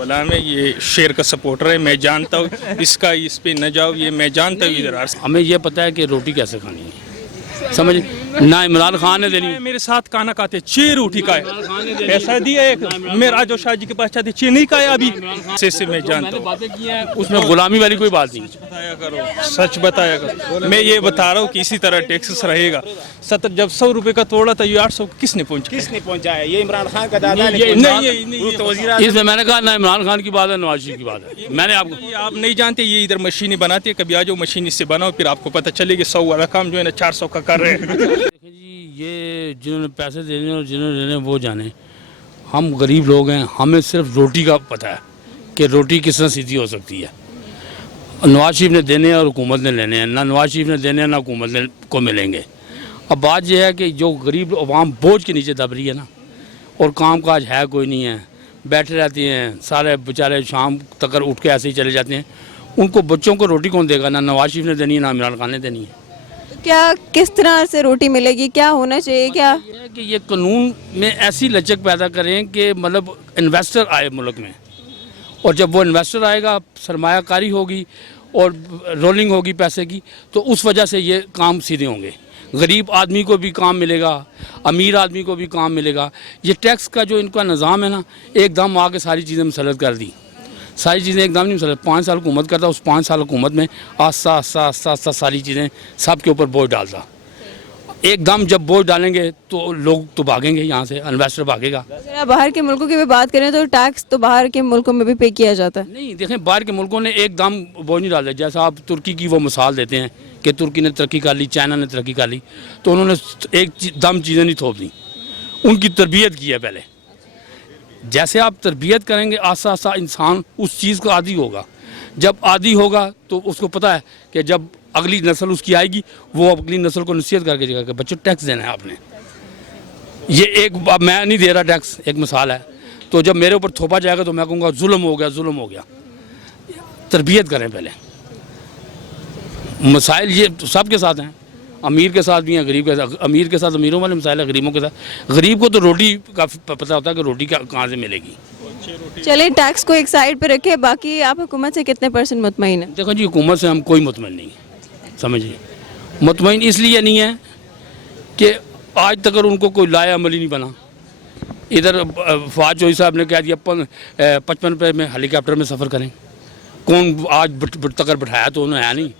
गुलाम है, ये शेर का सपोर्टर है, मैं जानता हूँ इसका, इस पे न जाओ, ये मैं जानता हूँ इधर। हमें ये पता है कि रोटी कैसे खानी है, समझ ना इमरान खान ने देनी। मेरे साथ खाना खाते, चीर उठी का है, पैसा दिया एक, मेरा जो शाह जी के पास चाहते चीर नहीं का है अभी से मैं जानता हूँ। बातें की हैं उसमें गुलामी वाली कोई बात नहीं। बताया करो, सच बताया करो। मैं ये बता रहा हूँ कि इसी तरह टैक्सेस रहेगा। 70 जब 100 रुपए का तोड़ा था, ये 800 किसने पहुंचा है? ये इमरान खान का दादा नहीं, इसमें मैंने कहा ना इमरान खान की बात है नवाज शरीफ की बात है। मैंने आपको आप नहीं जानते, ये इधर मशीनें बनाते हैं, कभी आ जाओ मशीन इससे बनाओ, फिर आपको पता चलेगा 100 वाला काम जो है ना 400 का कर रहे हैं। देखिए जी, ये जिन्होंने पैसे देने और जिन्होंने लेने वो जाने, हम गरीब लोग हैं, हमें सिर्फ रोटी का पता है कि रोटी किस तरह सीधी हो सकती है। नवाज शरीफ ने देने हैं और हुकूमत ने लेने हैं, ना नवाज शरीफ ने देने हैं ना हुकूमत ने को मिलेंगे। अब बात यह है कि जो गरीब अवाम बोझ के नीचे दब रही है ना, और काम काज है कोई नहीं है, बैठे रहते हैं सारे बेचारे, शाम तक उठ के ऐसे ही चले जाते हैं, उनको बच्चों को रोटी कौन देगा? ना नवाज शरीफ ने देनी है ना इमरान खान ने देनी है। क्या किस तरह से रोटी मिलेगी, क्या होना चाहिए? क्या ये है कि ये कानून में ऐसी लचक पैदा करें कि मतलब इन्वेस्टर आए मुल्क में, और जब वो इन्वेस्टर आएगा, सरमायाकारी होगी और रोलिंग होगी पैसे की, तो उस वजह से ये काम सीधे होंगे। गरीब आदमी को भी काम मिलेगा, अमीर आदमी को भी काम मिलेगा। ये टैक्स का जो इनका निज़ाम है ना, एकदम आके सारी चीज़ें मुसलत कर दी, सारी चीज़ें एकदम नहीं मुसलत। 5 साल हुकूमत करता, उस 5 साल हुकूमत में आस्ता आस्ता आस्ता आस्ता सारी चीज़ें सब के ऊपर बोझ डालता। एकदम जब बोझ डालेंगे तो लोग तो भागेंगे यहाँ से, इन्वेस्टर भागेगा। अगर आप बाहर के मुल्कों की भी बात करें तो टैक्स तो बाहर के मुल्कों में भी पे किया जाता है। नहीं, देखें बाहर के मुल्कों ने एकदम बोझ नहीं डाला। जैसा आप तुर्की की वो मिसाल देते हैं कि तुर्की ने तरक्की कर ली, चाइना ने तरक्की कर ली, तो उन्होंने एकदम चीज़ें नहीं थोप दी, उनकी तरबियत की है पहले। जैसे आप तरबियत करेंगे, आस्ता आस्ता इंसान उस चीज़ का आदी होगा। जब आदी होगा तो उसको पता है कि जब अगली नस्ल उसकी आएगी, वो अगली नस्ल को नसीहत करके जाएगा कि बच्चों टैक्स देना है आपने। ये एक मैं नहीं दे रहा टैक्स, एक मिसाल है, तो जब मेरे ऊपर थोपा जाएगा तो मैं कहूँगा जुल्म हो गया, जुल्म हो गया। तरबियत करें पहले। मसाइल ये सबके साथ हैं, अमीर के साथ भी हैं, गरीब के साथ। अमीर के साथ अमीरों वाले मसाइल है, गरीबों के साथ। गरीब को तो रोटी का पता होता है कि रोटी कहाँ से मिलेगी। चलिए टैक्स को एक साइड पे रखे, बाकी आप हुकूमत से कितने % मुतमईन है? देखो जी, हुकूमत से हम कोई मुतमईन नहीं है, समझिए। मुतमईन इसलिए नहीं है कि आज तक उनको कोई लाया अमल ही नहीं बना। इधर फवाद चौधरी साहब ने कह दिया 55 रुपये में हेलीकॉप्टर में सफ़र करें, कौन आज तक बिठाया तो उन्होंने है नहीं।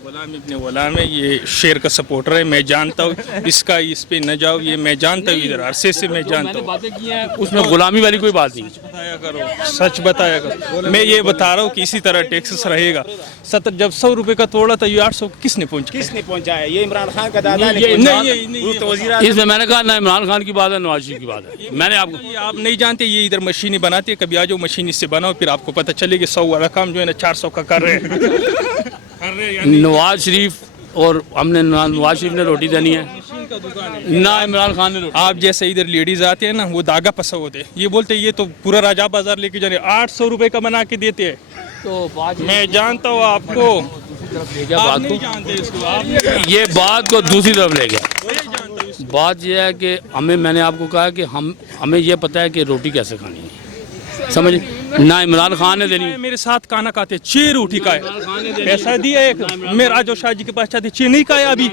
गुलाम इब्न गुलाम है, ये शेर का सपोर्टर है, मैं जानता हूँ इसका, इस पे न जाओ, ये मैं जानता हूँ इधर अरसे से मैं जानता हूँ। बातें की हैं उसमें गुलामी वाली कोई बात नहीं। बताया करो, सच बताया करो। मैं ये बता रहा हूँ कि इसी तरह टैक्सेस रहेगा। 70 जब 100 रुपए का तोड़ा था, ये 800 किसने पहुंचा है? ये इमरान खान का दादा नहीं, इसमें मैंने कहा ना इमरान खान की बात है नवाज शरीफ की बात है। मैंने आपको आप नहीं जानते, ये इधर मशीनें बनाते हैं, कभी आ जाओ मशीन इससे बनाओ, फिर आपको पता चलेगा 100 वाला काम जो है ना 400 का कर रहे हैं। नवाज शरीफ और हमने नवाज शरीफ ने रोटी देनी है ना इमरान खान ने रोटी। आप जैसे इधर लेडीज आते हैं ना, वो धागा पसा होते हैं, ये बोलते हैं ये तो पूरा राजा बाजार लेके जाने 800 रुपए का बना के देते हैं। तो मैं जानता हूँ आपको, बात नहीं जानते इसको, ये बात को दूसरी तरफ ले गया। बात यह है कि मैंने आपको कहा कि हमें ये पता है कि रोटी कैसे खानी है, समझ ना इमरान खान ने देनी। मेरे साथ खाना खाते, चीर उठी का है, पैसा दिया एक, मेरा जो शाह जी के पास चाहते चीर नहीं का है अभी,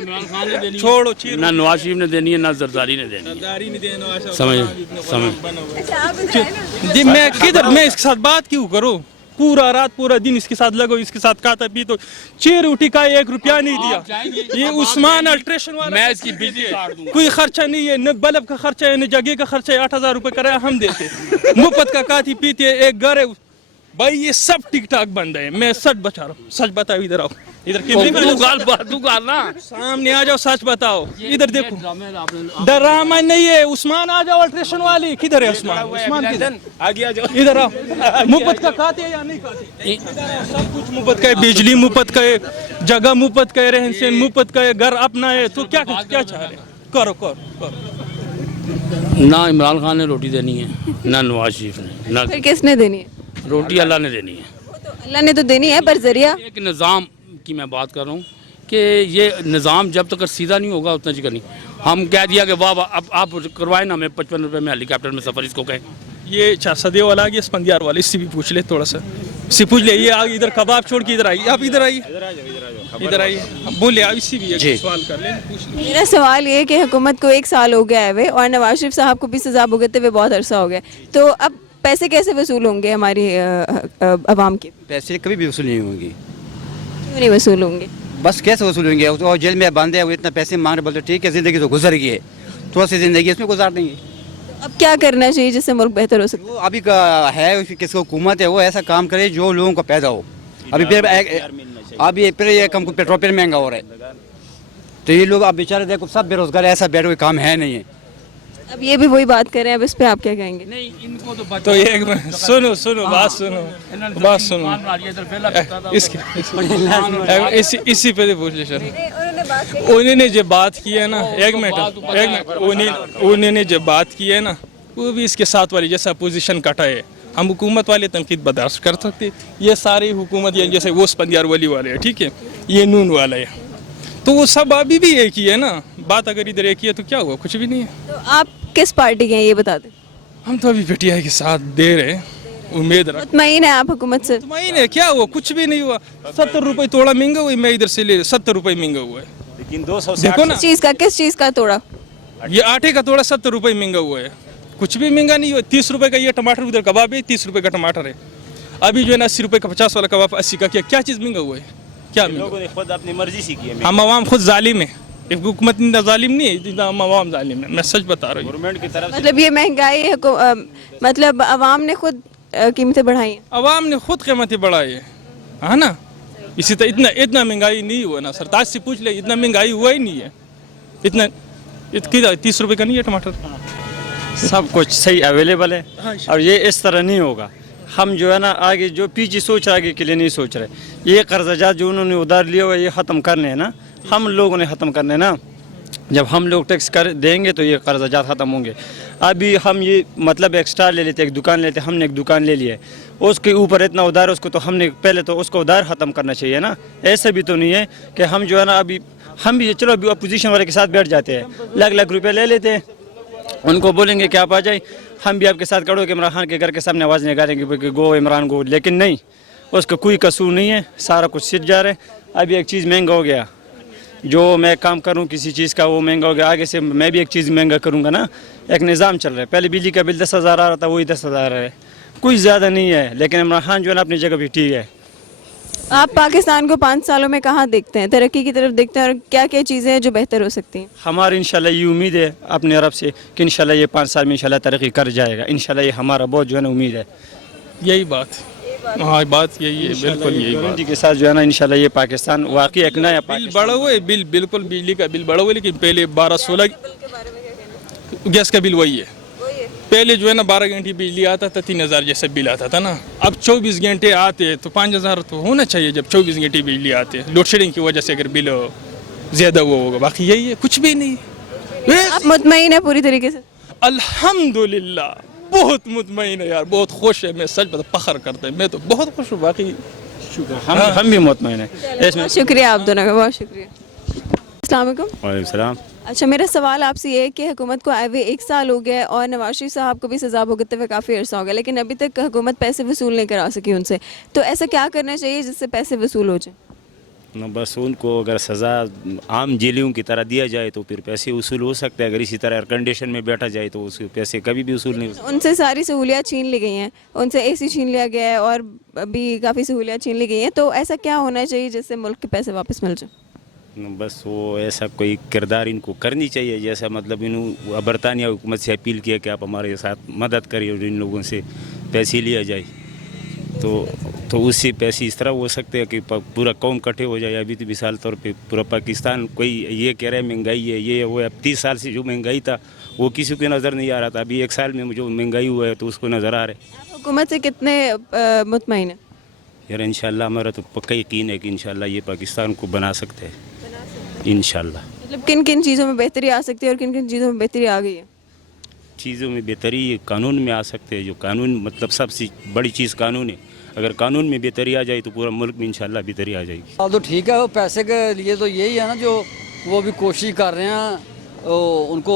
छोड़ो चीर। ना नवाज शरीफ ने देनी है ना जरदारी ने देनी है, समझ। मैं किधर, मैं इसके साथ बात क्यों करूँ? पूरा रात पूरा दिन इसके साथ लगो, इसके साथ खाता पी, तो चीर उठी का 1 रुपया नहीं दिया। ये उस्मान अल्ट्रेशन वाला, मैं इसकी बिजली काट दूंगा। कोई खर्चा नहीं है, न बल्ब का खर्चा है न जगह का खर्चा है। 8000 रुपए कराया हम देते, मुफ्त का काती पीते, एक घर है भाई, ये सब टिक टाक बंद है। मैं सच बता रहा हूँ, सच बताओ। इधर आओ, इधर तू ना सामने आ जाओ, सच बताओ। इधर देखो, ड्रामा नहीं है। उस्मान आ जाओ, अल्ट्रेशन वाली किधर है? उस्मान किधर? आगे आ जाओ, इधर आओ। मुफ्त का खाते हैं या नहीं खाते? सब कुछ मुफ्त का है, बिजली मुफ्त का है, जगह मुफ्त का है, रहन सहन मुफ्त का है, घर अपना है। तो क्या चाह रहे? करो करो। ना इमरान खान ने रोटी देनी है ना नवाज शरीफ ने, ना फिर किसने देनी है? रोटी अल्लाह ने देनी है। तो अल्लाह ने तो देनी है, पर जरिया एक निज़ाम की मैं बात कर रहा हूँ कि ये निज़ाम जब तक सीधा नहीं होगा उतना चीज़ नहीं। हम कह दिया कि वाह अब आप करवाएं ना, हमें 55 रुपये में हेलीकॉप्टर में सफ़र, इसको कहें ये चारसदे वाला आ गया स्पंदियार वाला, इससे भी पूछ ले थोड़ा सा, इससे पूछ ले। ये आ इधर कबाब छोड़ के इधर आइए, आप इधर आइए, इधर आइए, बोले आप इससे भी एक सवाल कर लें, पूछ ले। मेरा सवाल ये है कि हुकूमत को 1 साल हो गया है वे, और नवाज शरीफ साहब को भी सज़ा भुगतते हुए बहुत अरसा हो गया, तो अब पैसे कैसे वसूल होंगे हमारी आवाम के? पैसे कभी भी वसूल नहीं होंगी। क्यों नहीं वसूल होंगे? बस कैसे वसूल होंगे? वो जेल में बंद है, वो इतना पैसे मांग रहे, बोलते ठीक है ज़िंदगी तो गुजर गई है, थोड़ा सी ज़िंदगी इसमें गुजार देंगे। अब क्या करना चाहिए जिससे मुल्क बेहतर हो सके? वो अभी का है किसको हुकूमत है, वो ऐसा काम करे जो लोगों को पैदा हो। अभी फिर अभी फिर ये कम पेट्रोल फिर महंगा हो रहा है, तो ये लोग अब बेचारे देखो सब बेरोजगार है, ऐसा बैठे हुए काम है नहीं है। अब ये भी वही बात कर रहे हैं, अब इस पे आप क्या कहेंगे? नहीं इनको तो तो एक मिनट सुनो, बात सुनो, इसी पे पूछ ले सर। उन्होंने जो बात की है ना, एक मिनट, उन्होंने जो बात की है ना, वो भी इसके साथ वाली जैसा पोजीशन कटा है। हम हुकूमत वाले तनकीद बर्दाश्त कर सकते, ये सारी हुकूमत ये जैसे वो स्पंदियार वाली वाले है, ठीक है, ये नून वाला है, तो वो सब अभी भी एक ही है ना। बात अगर इधर एक ही है तो क्या हुआ? कुछ भी नहीं है। तो आप किस पार्टी के हैं ये बता दें। हम तो अभी पीटीआई के साथ दे रहे, उम्मीद रख। मुतमईन है आप हुकूमत से? महीने क्या हुआ? कुछ भी नहीं हुआ। 70 रुपये तोड़ा महंगा हुआ, मैं इधर से ले 70 रुपये महंगा हुआ है। लेकिन 200 देखो ना, किस चीज़ का तोड़ा? ये आटे का तोड़ा 70 रुपये महंगा हुआ है, कुछ भी महंगा नहीं हुआ। 30 रुपये का ये टमाटर, उधर कबाब है 30 रुपये का टमाटर है। अभी जो है ना 80 रुपये का 50 वाला कबाब 80 का, क्या चीज़ महंगा हुआ है? क्या लोगों ने खुद अपनी मर्जी से की है। हम आवाम खुद जालिम है, हुकूमत इतना जालिम नहीं है जितना हम आवाम जालिम है, मैं सच बता रहा हूँ। गवर्नमेंट की तरफ से मतलब ये महंगाई मतलब आवाम ने खुद कीमतें बढ़ाई हैं। आवाम ने खुद कीमतें बढ़ाई है ना। इसी तरह इतना महंगाई नहीं हुआ ना सर, ताज से पूछ ले, इतना महंगाई हुआ ही नहीं है। इतना 30 रुपये का नहीं है टमाटर। सब कुछ सही अवेलेबल है और ये इस तरह नहीं होगा। हम जो है ना आगे जो पीछे सोच आगे के लिए नहीं सोच रहे। ये कर्जाजात जो उन्होंने उधार लिया हुआ ये ख़त्म करने हैं ना, हम लोगों ने ख़त्म करने हैं ना। जब हम लोग टैक्स कर देंगे तो ये कर्जाजात ख़त्म होंगे। अभी हम ये मतलब एक स्टार ले लेते, एक दुकान लेते, हमने एक दुकान ले ली है, उसके ऊपर इतना उधार, उसको तो हमने पहले तो उसको उधार ख़त्म करना चाहिए ना। ऐसा भी तो नहीं है कि हम जो है ना अभी हम भी चलो अभी अपोजिशन वाले के साथ बैठ जाते हैं, लाख लाख रुपये ले लेते हैं, उनको बोलेंगे कि आप आ जाए, हम भी आपके साथ खड़े कि इमरान खान के घर के सामने आवाज़ निकालेंगे कि गो इमरान गो, लेकिन नहीं, उसका कोई कसूर नहीं है, सारा कुछ सिट जा रहा है। अभी एक चीज़ महंगा हो गया, जो मैं काम करूं किसी चीज़ का वो महंगा हो गया, आगे से मैं भी एक चीज़ महंगा करूंगा ना। एक निज़ाम चल रहा है, पहले बिजली का बिल 10,000 आ रहा था, वही 10,000 है, कोई ज़्यादा नहीं है। लेकिन इमरान खान जो है ना अपनी जगह भी ठीक है। आप पाकिस्तान को 5 सालों में कहाँ देखते हैं? तरक्की की तरफ देखते हैं, और क्या क्या चीज़ें हैं जो बेहतर हो सकती हैं? हमारी इंशाल्लाह ये उम्मीद है अपने रब से कि इंशाल्लाह ये 5 साल में इंशाल्लाह तरक्की कर जाएगा। इंशाल्लाह ये हमारा बहुत जो है ना उम्मीद है। यही बात, हाँ बात यही है, बिल्कुल यही बात। जी के साथ जो है ना इंशाल्लाह ये पाकिस्तान वाकई एक नया बिल बढ़ा हुआ है, बिल बिल्कुल बिजली का बिल बढ़ा हुआ है, लेकिन पहले 12-16 गैस का बिल वही है। पहले जो है ना 12 घंटे बिजली आता था 3,000 जैसा बिल आता था ना। अब 24 घंटे आते हैं तो 5,000 तो होना चाहिए। जब 24 घंटे बिजली आते हैं, लोड शेडिंग की वजह से अगर बिल ज़्यादा वो होगा, बाकी यही है, कुछ भी नहीं। आप मुतमईन है पूरी तरीके से? अल्हम्दुलिल्लाह बहुत मुतमईन है यार, बहुत खुश है, मैं सच बता फख्र करता है, मैं तो बहुत खुश हूँ। बाकी हम भी मुतमईन है इसमें। बहुत शुक्रिया आप दोनों का, बहुत शुक्रिया। अस्सलाम वालेकुम। वालेकुम सलाम। अच्छा, मेरा सवाल आपसे ये है कि हुकूमत को आए हुए 1 साल हो गया है और नवाज शरीफ साहब को भी सज़ा भुगतते हुए काफ़ी अर्सा हो गया, लेकिन अभी तक हुकूमत पैसे वसूल नहीं करा सकी उनसे, तो ऐसा क्या करना चाहिए जिससे पैसे वसूल हो जाए? न बस उनको अगर सज़ा आम जेलियों की तरह दिया जाए तो फिर पैसे वसूल हो सकते हैं। अगर इसी तरह एयर कंडीशन में बैठा जाए तो उसके पैसे कभी भी वसूल नहीं हो सकते। उनसे सारी सहूलियात छीन ली गई हैं, उनसे AC छीन लिया गया है और अभी काफ़ी सहूलियात छीन ली गई हैं, तो ऐसा क्या होना चाहिए जिससे मुल्क के पैसे वापस मिल जाए? बस वो ऐसा कोई किरदार इनको करनी चाहिए, जैसा मतलब इन बरतानिया हुकूमत से अपील किया कि आप हमारे साथ मदद करिए और इन लोगों से पैसे लिया जाए, तो उससे पैसे इस तरह हो सकते हैं कि पूरा कौम इकट्ठे हो जाए। अभी तो मिसाल तौर पे पूरा पाकिस्तान कोई ये कह रहा है महंगाई है, ये वो। अब 30 साल से जो महंगाई था वो किसी को नज़र नहीं आ रहा था, अभी 1 साल में जो महंगाई हुआ है तो उसको नज़र आ रहा है। आप हुकूमत से कितने मुतमईन हैं? यार इंशाल्लाह हमारा तो पक्का यकीन है कि इंशाल्लाह ये पाकिस्तान को बना सकते हैं इंशाल्लाह। मतलब किन किन चीज़ों में बेहतरी आ सकती है और किन किन चीज़ों में बेहतरी आ गई है? चीज़ों में बेहतरी कानून में आ सकते हैं। जो कानून मतलब सबसे बड़ी चीज़ कानून है, अगर कानून में बेहतरी आ जाए तो पूरा मुल्क में इंशाल्लाह बेहतरी आ जाएगी। तो ठीक है, वो पैसे के लिए तो यही है ना, जो वो भी कोशिश कर रहे हैं, उनको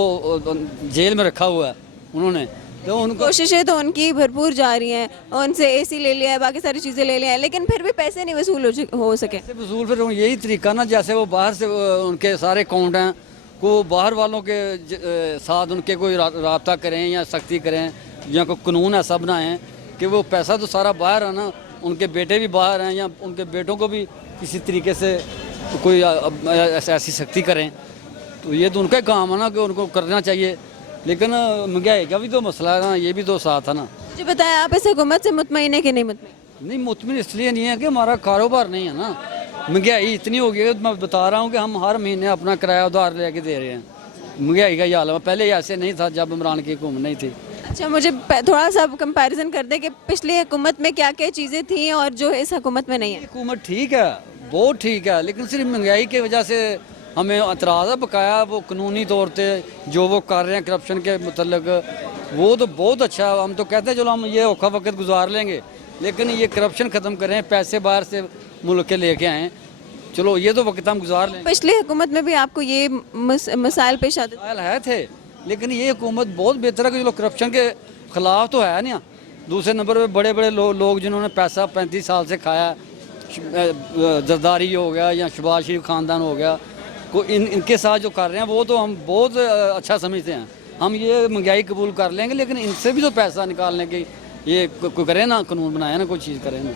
जेल में रखा हुआ है उन्होंने, तो उनको कोशिशें तो उनकी भरपूर जा रही हैं, उनसे एसी ले लिया है, बाकी सारी चीज़ें ले लिया है, लेकिन फिर भी पैसे नहीं वसूल हो सके। पैसे वसूल फिर यही तरीका ना, जैसे वो बाहर से उनके सारे अकाउंट हैं को बाहर वालों के साथ उनके कोई राब्ता करें या सख्ती करें या कोई कानून ऐसा बनाएं कि वो पैसा तो सारा बाहर है ना, उनके बेटे भी बाहर हैं या उनके बेटों को भी किसी तरीके से कोई ऐसी सख्ती करें, तो ये तो उनका ही काम है ना कि उनको करना चाहिए। लेकिन महंगाई का भी तो मसला है ना, ये भी तो साथ है ना। मुझे बताएं, आप इस हुकूमत से मुतमईन है कि नहीं मुतमईन? नहीं मुतमिन इसलिए नहीं है कि हमारा कारोबार नहीं है ना, महंगाई इतनी हो गई है। मैं बता रहा हूँ कि हम हर महीने अपना किराया उधार लेके दे रहे हैं, महंगाई का ये हाल है। पहले ऐसे नहीं था जब इमरान की हुकूमत नहीं थी। अच्छा, मुझे थोड़ा सा कंपैरिजन कर दें कि पिछली हुकूमत में क्या क्या चीज़ें थी और जो इस हुकूमत में नहीं है। हुकूमत ठीक है, बहुत ठीक है, लेकिन सिर्फ महंगाई की वजह से हमें एतराज़ है बकाया। वो कानूनी तौर पे जो वो कर रहे हैं करप्शन के मतलब, वो तो बहुत अच्छा है। हम तो कहते हैं चलो हम ये औखा वक्त गुजार लेंगे, लेकिन ये करप्शन ख़त्म करें, पैसे बाहर से मुल्क के लेके आएँ, चलो ये तो वक्त हम गुजार लें। पिछली हुकूमत में भी आपको ये मसाइल पेश आते थे? मसाइल है थे, लेकिन ये हुकूमत बहुत बेहतर है कि चलो करप्शन के ख़िलाफ़ तो है ना। दूसरे नंबर पे बड़े बड़े लोग जिन्होंने पैसा 35 साल से खाया, जरदारी हो गया या शहबाज शरीफ ख़ानदान हो गया, को इनके साथ जो कर रहे हैं वो तो हम बहुत अच्छा समझते हैं। हम ये महंगाई कबूल कर लेंगे, लेकिन इनसे भी तो पैसा निकालने की ये कोई करे ना, कानून बनाए ना, कोई चीज़ करे ना।